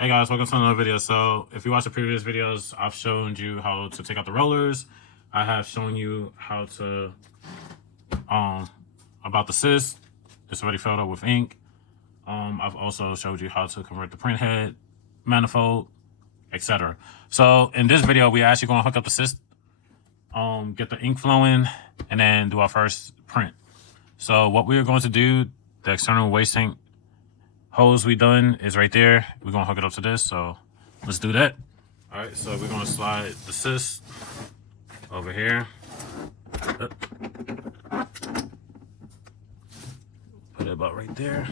Hey guys, welcome to another video. So if you watch the previous videos, I've shown you how to take out the rollers. I have shown you how to about the Ciss. It's already filled up with ink. I've also showed you how to convert the print head, manifold, etc. So in this video, we're actually going to hook up the Ciss, get the ink flowing, and then do our first print. So what we're going to do, the external waste ink hose we done is right there. We're gonna hook it up to this, so let's do that. All right, so we're gonna slide the Ciss over here. Put it about right there.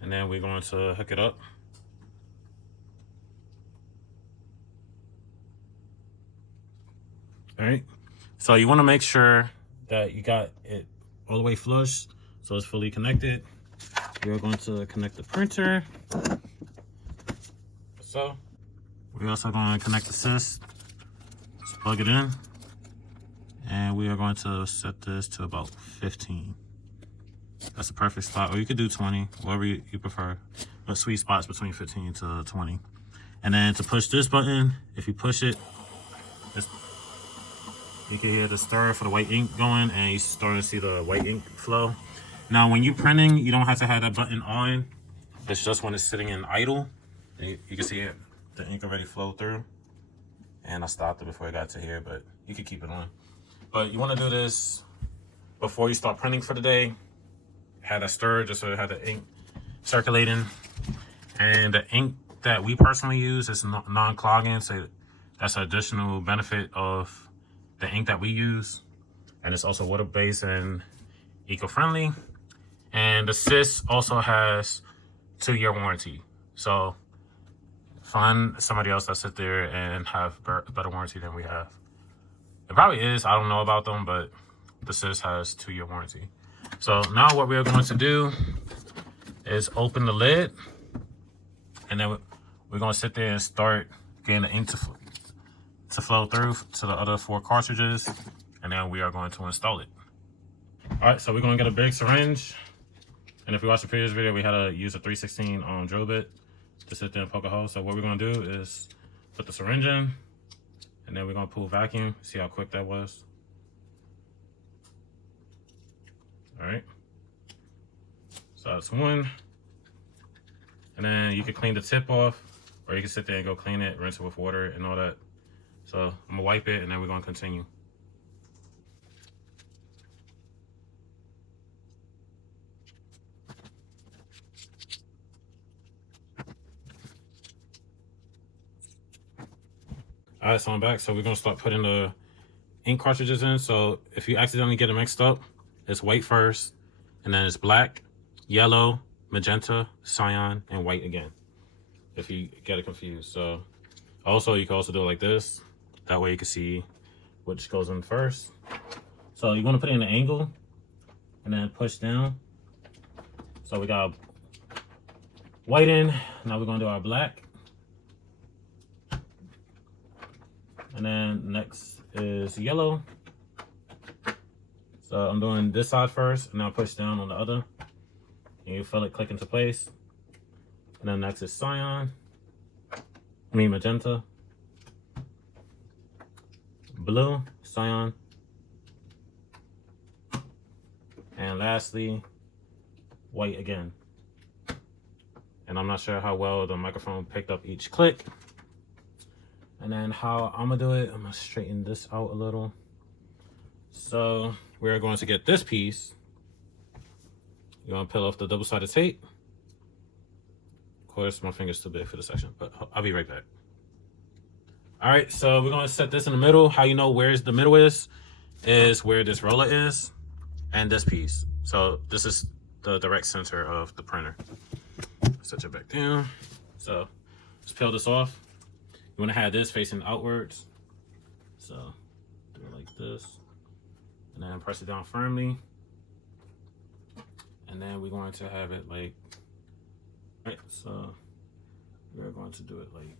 And then we're going to hook it up. All right, so you wanna make sure that you got it all the way flush, so it's fully connected. We're going to connect the printer. So we're also going to connect the Ciss. Just plug it in. And we are going to set this to about 15. That's a perfect spot. Or you could do 20, whatever you prefer. But sweet spots between 15 to 20. And then to push this button, if you push it, you can hear the stir for the white ink going, and you start to see the white ink flow. Now, when you're printing, you don't have to have that button on. It's just when it's sitting in idle. You can see it, the ink already flowed through. And I stopped it before it got to here, but you can keep it on. But you want to do this before you start printing for the day. Have that stir just so it had the ink circulating. And the ink that we personally use is non-clogging, so that's an additional benefit of the ink that we use. And it's also water-based and eco-friendly. And the Ciss also has 2-year warranty. So find somebody else that sit there and have better warranty than we have. It probably is, I don't know about them, but the Ciss has 2-year warranty. So now what we're going to do is open the lid, and then we're going to sit there and start getting the ink to flow through to the other 4 cartridges, and then we are going to install it. All right, so we're going to get a big syringe. And if you watch the previous video, we had to use a 3/16 drill bit to sit there and poke a hole. So what we're gonna do is put the syringe in, and then we're gonna pull vacuum, see how quick that was. All right, so that's one. And then you can clean the tip off, or you can sit there and go clean it, rinse it with water and all that. So I'm gonna wipe it, and then we're gonna continue. All right, so I'm back. So we're gonna start putting the ink cartridges in. So if you accidentally get it mixed up, it's white first, and then it's black, yellow, magenta, cyan, and white again, if you get it confused. So also, you can also do it like this. That way you can see which goes in first. So you want to put it in an angle and then push down. So we got white in. Now we're gonna do our black. And then next is yellow. So I'm doing this side first, and now push down on the other. And you feel it click into place. And then next is cyan. Magenta. Blue, cyan. And lastly, white again. And I'm not sure how well the microphone picked up each click. And then how I'm gonna do it, I'm gonna straighten this out a little. So we're going to get this piece. You're gonna peel off the double-sided tape. Of course, my finger's too big for the section, but I'll be right back. All right, so we're gonna set this in the middle. How you know where the middle is where this roller is and this piece. So this is the direct center of the printer. Set it back down. So let's peel this off. You want to have this facing outwards. So do it like this. And then press it down firmly. And then we're going to have it like, right, so we're going to do it like,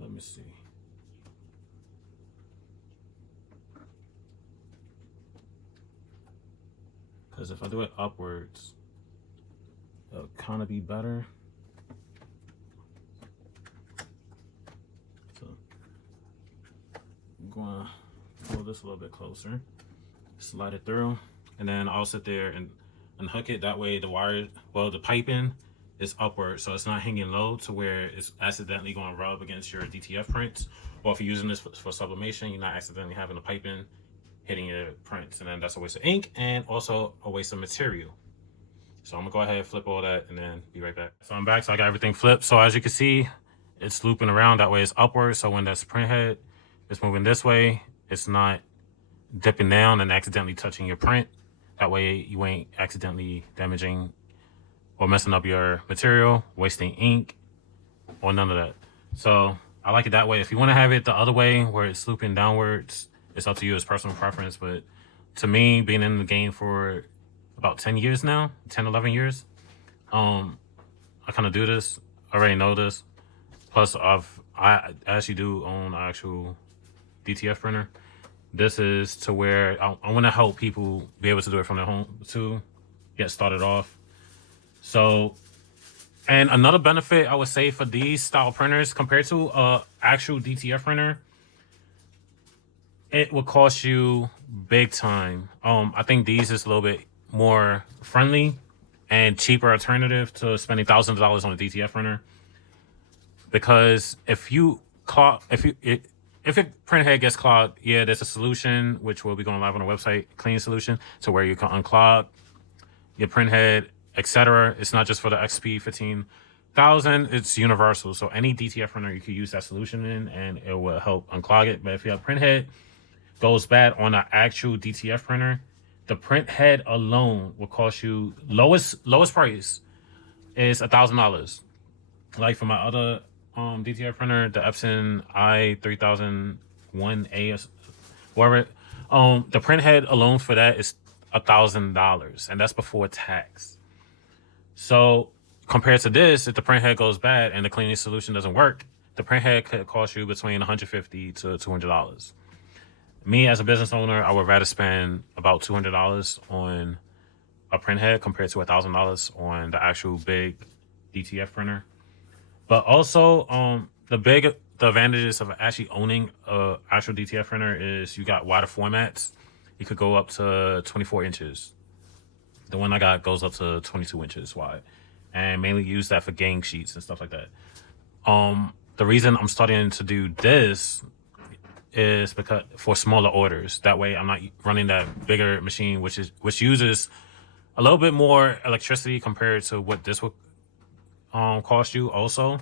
let me see. Because if I do it upwards, kind of be better. So I'm going to pull this a little bit closer, slide it through, and then I'll sit there and unhook it. That way the wire, well, the piping is upward, so it's not hanging low to where it's accidentally going to rub against your DTF prints. Or if you're using this for sublimation, you're not accidentally having the piping hitting your prints, and then that's a waste of ink and also a waste of material. So I'm gonna go ahead and flip all that and then be right back. So I'm back, so I got everything flipped. So as you can see, it's looping around, that way it's upward. So when that's print head is moving this way, it's not dipping down and accidentally touching your print. That way you ain't accidentally damaging or messing up your material, wasting ink, or none of that. So I like it that way. If you want to have it the other way where it's looping downwards, it's up to you, it's personal preference. But to me, being in the game for about 10 years now, 10, 11 years, I kind of do this, already know this. Plus I actually do own an actual DTF printer. This is to where I want to help people be able to do it from their home to get started off. So, and another benefit I would say for these style printers compared to a actual DTF printer, it will cost you big time. I think these is a little bit more friendly and cheaper alternative to spending thousands of dollars on a DTF printer. Because if your print head gets clogged, yeah, there's a solution which will be going live on the website, clean solution, to where you can unclog your print head, etc. It's not just for the XP-15000, it's universal. So any DTF printer you can use that solution in and it will help unclog it. But if your print head goes bad on an actual DTF printer, the print head alone will cost you, lowest price is $1,000. Like for my other DTF printer, the Epson i3001A or whatever, the print head alone for that is $1,000, and that's before tax. So compared to this, if the print head goes bad and the cleaning solution doesn't work, the print head could cost you between $150 to $200. Me as a business owner, I would rather spend about $200 on a print head compared to $1,000 on the actual big DTF printer. But also, the advantages of actually owning a actual DTF printer is you got wider formats. You could go up to 24 inches. The one I got goes up to 22 inches wide, and mainly use that for gang sheets and stuff like that. The reason I'm starting to do this is because for smaller orders. That way I'm not running that bigger machine, which uses a little bit more electricity compared to what this would cost you also.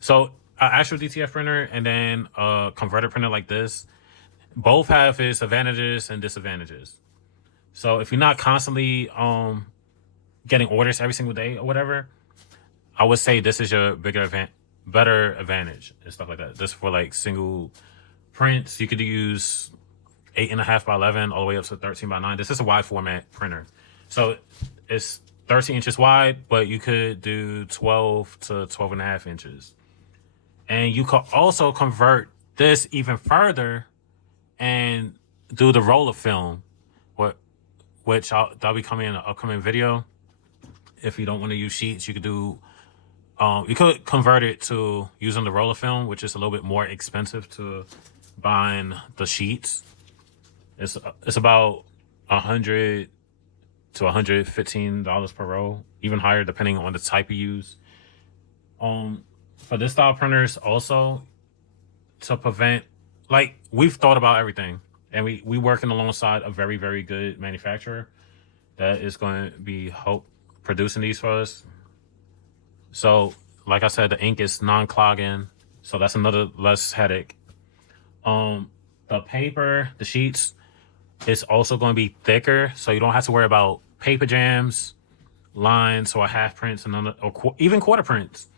So an actual DTF printer and then a converter printer like this, both have its advantages and disadvantages. So if you're not constantly getting orders every single day or whatever, I would say this is your better advantage and stuff like that. This for like single prints, you could use 8.5 by 11 all the way up to 13 by 9. This is a wide format printer, so it's 13 inches wide, but you could do 12 to 12.5 inches. And you could also convert this even further and do the roller film, which that'll be coming in an upcoming video. If you don't want to use sheets, you could do, you could convert it to using the roller film, which is a little bit more expensive to buying the sheets. It's about $100 to $115 per roll, even higher depending on the type you use. For this style printers also, to prevent, like, we've thought about everything, and we working alongside a very, very good manufacturer that is going to be producing these for us. So like I said, the ink is non-clogging, so that's another less headache. The paper, the sheets, is also going to be thicker, so you don't have to worry about paper jams, lines, or half prints, and even quarter prints.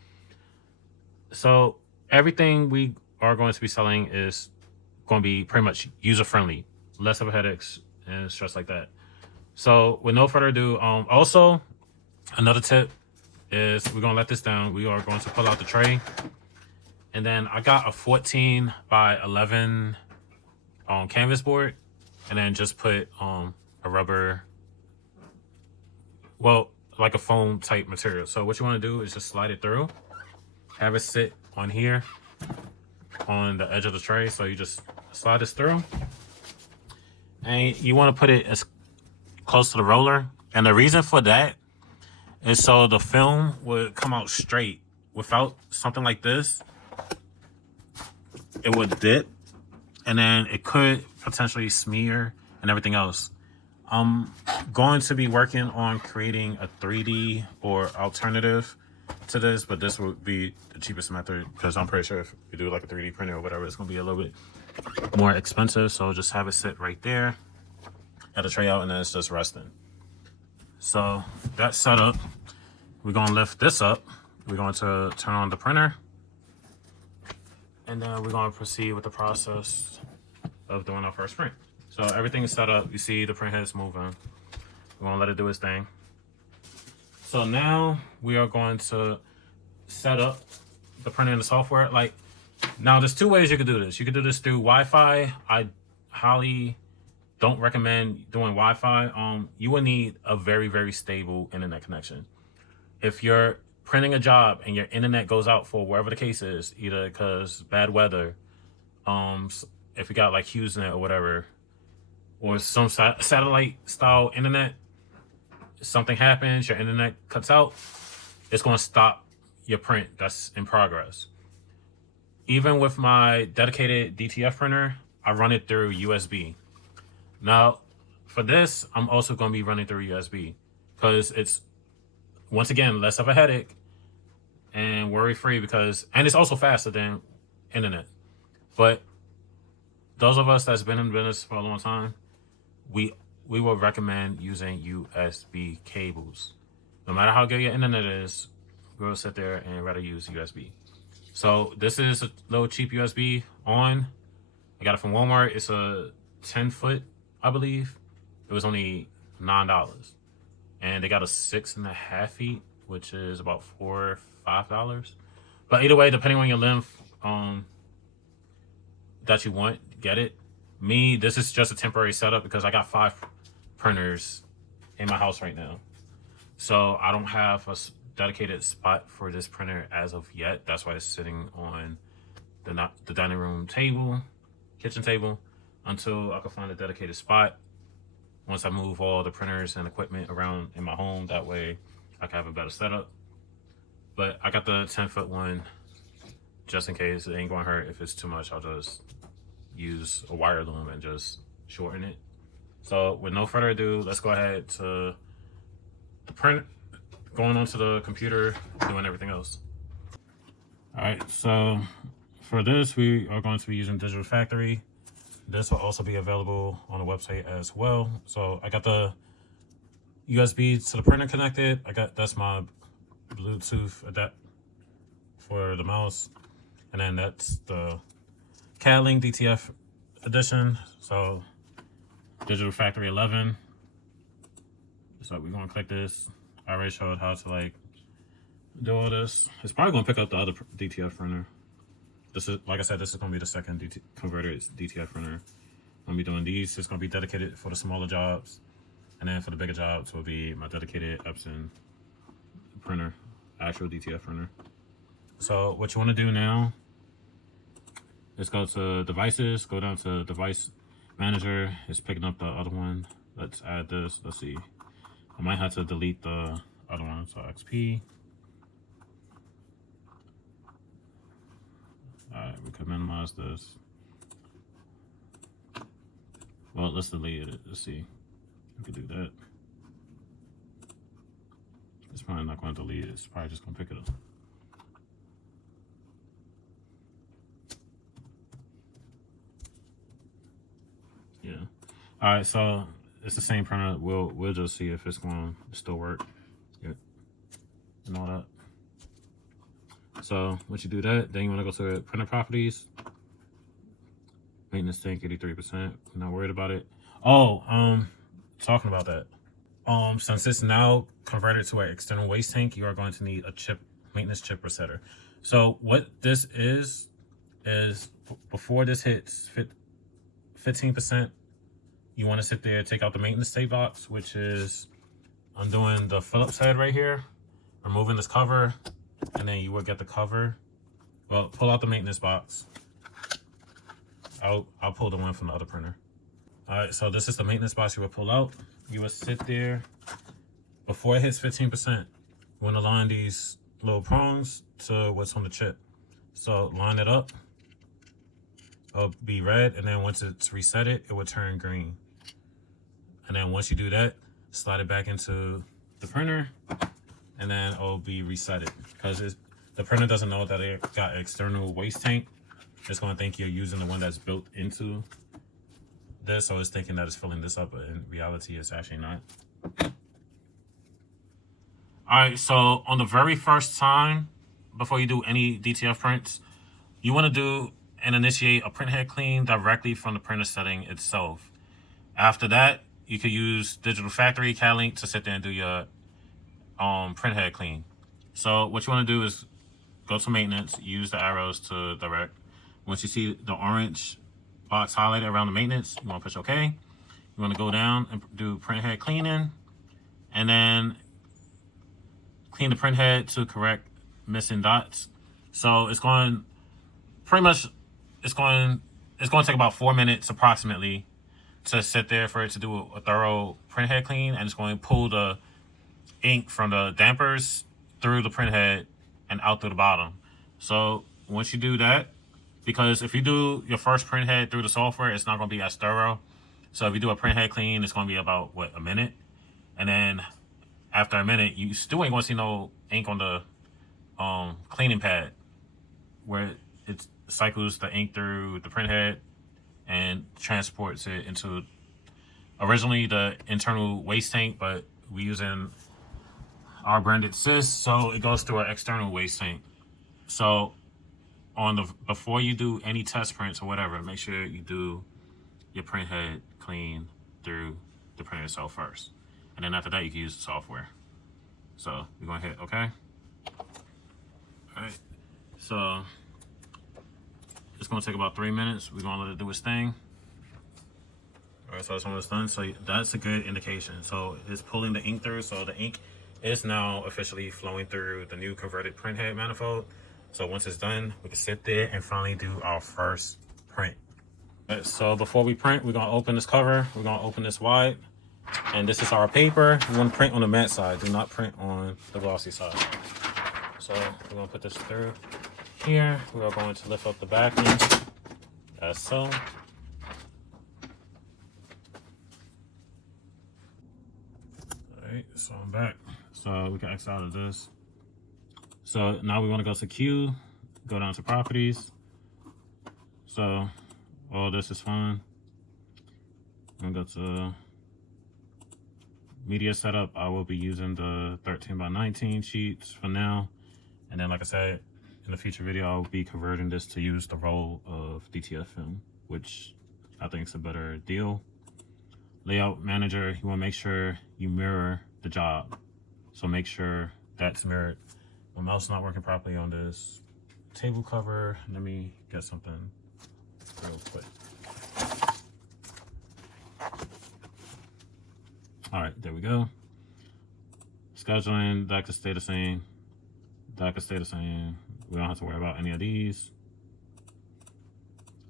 So everything we are going to be selling is going to be pretty much user-friendly, less of a headaches and stress like that. So with no further ado, also another tip is we're going to let this down. We are going to pull out the tray, and then I got a 14 by 11 canvas board, and then just put a rubber, well, like a foam type material. So what you want to do is just slide it through, have it sit on here on the edge of the tray. So you just slide this through, and you want to put it as close to the roller. And the reason for that is so the film would come out straight. Without something like this, it would dip, and then it could potentially smear and everything else. I'm going to be working on creating a 3D or alternative to this, but this would be the cheapest method because I'm pretty sure if you do like a 3D printer or whatever, it's going to be a little bit more expensive. So just have it sit right there, have the tray out, and then it's just resting. So that's set up. We're going to lift this up. We're going to turn on the printer, and then we're going to proceed with the process of doing our first print. So everything is set up. You see the print head's moving. We're going to let it do its thing. So now we are going to set up the printer in the software. Like, now there's two ways you could do this. You could do this through Wi-Fi. I highly don't recommend doing Wi-Fi. You will need a very, very stable internet connection. If you're printing a job and your internet goes out for wherever the case is, either because bad weather, if you got like HughesNet or whatever, or some satellite style internet, something happens, your internet cuts out, it's going to stop your print that's in progress. Even with my dedicated DTF printer, I run it through USB. Now, for this, I'm also going to be running through USB because it's, once again, less of a headache and worry-free and it's also faster than internet. But those of us that's been in business for a long time, we would recommend using USB cables. No matter how good your internet is, we'll sit there and rather use USB. So this is a little cheap USB on. I got it from Walmart. It's a 10-foot, I believe. It was only $9. And they got a 6.5 feet, which is about $4 or $5. But either way, depending on your length that you want, get it. Me, this is just a temporary setup because I got 5 printers in my house right now. So I don't have a dedicated spot for this printer as of yet. That's why it's sitting on the dining room table, kitchen table, until I can find a dedicated spot. Once I move all the printers and equipment around in my home, that way I can have a better setup. But I got the 10-foot one just in case. It ain't gonna hurt. If it's too much, I'll just use a wire loom and just shorten it. So with no further ado, let's go ahead to the print, going onto the computer, doing everything else. All right, so for this, we are going to be using Digital Factory. This will also be available on the website as well. So I got the USB to the printer connected. That's my Bluetooth adapt for the mouse. And then that's the CAD-Link DTF edition. So Digital Factory 11. So we're gonna click this. I already showed how to like do all this. It's probably gonna pick up the other DTF printer. This is, like I said, this is gonna be the second converted DTF printer. I'm gonna be doing these. It's gonna be dedicated for the smaller jobs, and then for the bigger jobs will be my dedicated Epson printer, actual DTF printer. So what you want to do now is go to devices, go down to device manager. It's picking up the other one. Let's add this. Let's see. I might have to delete the other one. So XP. Alright, we could minimize this. Well, let's delete it. Let's see. We could do that. It's probably not going to delete it. It's probably just going to pick it up. Yeah. Alright, so it's the same printer. We'll just see if it's going to still work. Yeah. And all that. So once you do that, then you want to go to printer properties. Maintenance tank 83%. Not worried about it. Oh, talking about that. Since it's now converted to an external waste tank, you are going to need a maintenance chip resetter. So what this is before this hits 15%, you want to sit there, take out the maintenance tape box, which is undoing the Phillips head right here, removing this cover, and then you will get the cover. Well, pull out the maintenance box. I'll pull the one from the other printer. All right, so this is the maintenance box you will pull out. You will sit there. Before it hits 15%, you want to line these little prongs to what's on the chip. So line it up. It'll be red, and then once it's reset it will turn green. And then once you do that, slide it back into the printer, and then it'll be resetted. Because the printer doesn't know that it got an external waste tank. It's going to think you're using the one that's built into this, so it's thinking that it's filling this up, but in reality it's actually not. Alright, so on the very first time, before you do any DTF prints, you want to do and initiate a print head clean directly from the printer setting itself. After that, you could use Digital Factory CAD-Link to sit there and do your print head clean. So what you want to do is go to maintenance, use the arrows to direct. Once you see the orange box highlighted around the maintenance, you want to push OK. You want to go down and do print head cleaning, and then clean the print head to correct missing dots. So it's going pretty much, it's going to take about 4 minutes approximately to sit there for it to do a thorough print head clean, and it's going to pull the ink from the dampers through the print head and out through the bottom. So once you do that, because if you do your first print head through the software, it's not going to be as thorough. So if you do a print head clean, it's going to be about, what, a minute? And then after a minute, you still ain't going to see no ink on the cleaning pad, where it cycles the ink through the print head and transports it into originally the internal waste tank, but we using our branded Ciss, so it goes through an external waste tank. So before you do any test prints or whatever, make sure you do your print head clean through the printer itself first, and then after that you can use the software. So we're gonna hit OK. All right, so it's gonna take about 3 minutes. We're gonna let it do its thing. All right, so it's almost done. So that's a good indication. So it's pulling the ink through. So the ink is now officially flowing through the new converted print head manifold. So once it's done, we can sit there and finally do our first print. Right, so before we print, we're gonna open this cover. We're gonna open this wide, and this is our paper. We want to print on the matte side. Do not print on the glossy side. So we're gonna put this through here. We are going to lift up the backing, as so. All right, so I'm back. So we can X out of this. So now we want to go to Q, go down to properties. So all this is fine. I'm gonna go to media setup. I will be using the 13x19 sheets for now. And then, like I said, in the future video, I'll be converting this to use the roll of DTF film, which I think is a better deal. Layout manager, you want to make sure you mirror the job. So make sure that's mirrored. My mouse is not working properly on this table cover. Let me get something real quick. All right, there we go. Scheduling, that could stay the same. That could stay the same. We don't have to worry about any of these.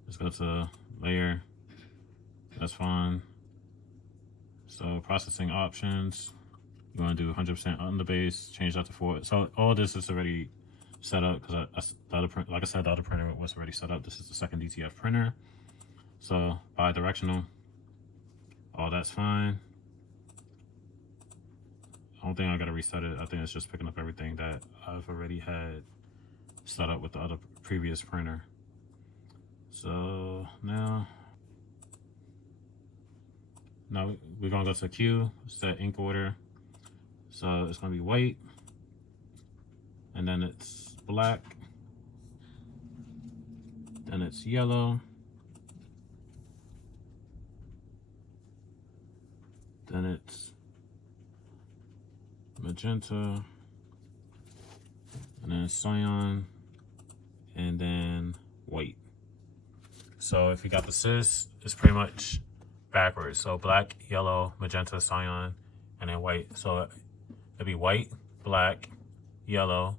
Let's go to layer. That's fine. So processing options. You want to do 100% on the base, change that to 4. So all this is already set up because like I said, the other printer was already set up. This is the second DTF printer. So bi-directional, all that's fine. I don't think I got to reset it. I think it's just picking up everything that I've already had set up with the other previous printer. So now we're gonna go to Q, set ink order. So it's gonna be white, and then it's black, then it's yellow, then it's magenta, and then cyan, and then white. So if you got the Ciss, it's pretty much backwards. So black, yellow, magenta, cyan, and then white. So it'd be white, black, yellow,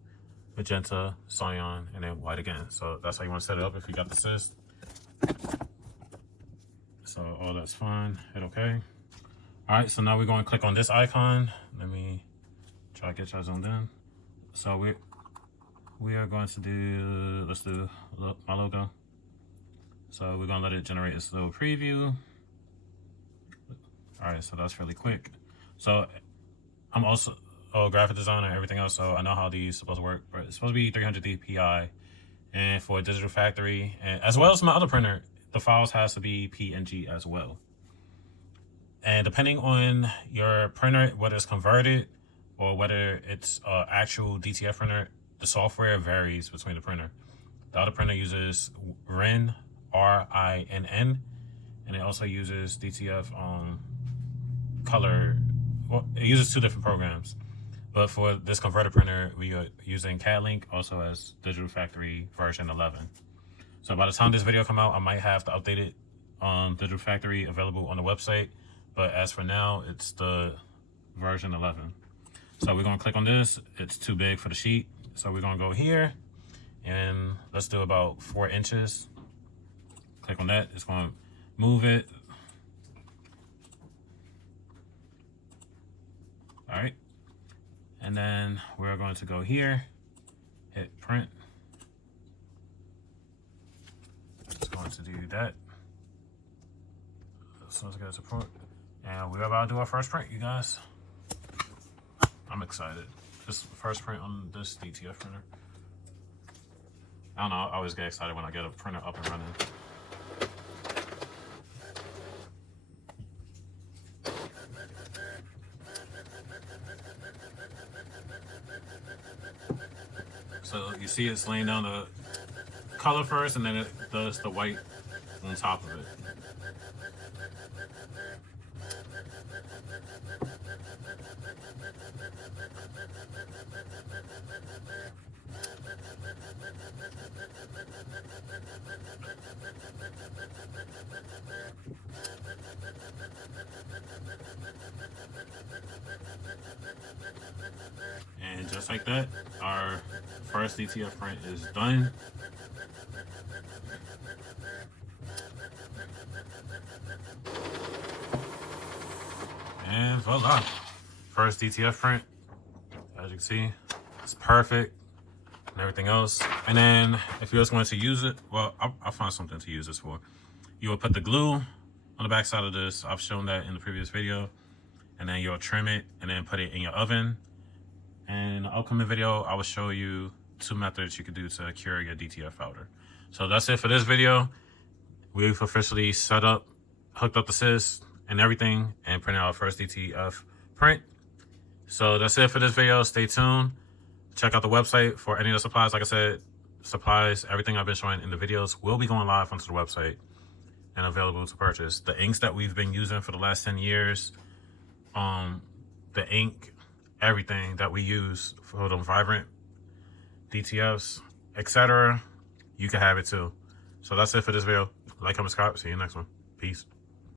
magenta, cyan, and then white again. So that's how you want to set it up if you got the Ciss. So all that's fine. Hit OK. All right, so now we're going to click on this icon. Let me try to get y'all zoomed in. So we are going to do, let's do my logo. So we're gonna let it generate its little preview. All right, so that's really quick. So I'm also a graphic designer and everything else, so I know how these supposed to work. But it's supposed to be 300 dpi, and for a digital factory, and as well as my other printer, the files has to be PNG as well. And depending on your printer, whether it's converted or whether it's actual DTF printer, the software varies between the printer. The other printer uses RINN, R-I-N-N, and it also uses DTF color. Well, it uses two different programs. But for this converter printer, we are using CADLink, also as Digital Factory version 11. So by the time this video come out, I might have the updated Digital Factory available on the website. But as for now, it's the version 11. So we're gonna click on this. It's too big for the sheet. So we're gonna go here and let's do about 4 inches. Click on that. It's gonna move it. All right. And then we're going to go here, hit print. It's going to do that as soon as I get support. And we're about to do our first print, you guys. I'm excited. This first print on this DTF printer. I don't know, I always get excited when I get a printer up and running. So you see it's laying down the color first, and then it does the white on top of it. And just like that, our first DTF print is done. And voila, first DTF print. As you can see, it's perfect and everything else. And then if you just wanted to use it, well, I'll find something to use this for. You will put the glue on the back side of this. I've shown that in the previous video. And then you'll trim it and then put it in your oven. And in the upcoming video, I will show you 2 methods you could do to cure your DTF powder. So that's it for this video. We've officially set up, hooked up the Ciss and everything, and printed our first DTF print. So that's it for this video. Stay tuned. Check out the website for any of the supplies. Like I said, supplies, everything I've been showing in the videos will be going live onto the website and available to purchase. The inks that we've been using for the last 10 years, the ink, everything that we use for them vibrant DTFs, etc., you can have it too. So that's it for this video. Like, comment, subscribe. See you next one. Peace.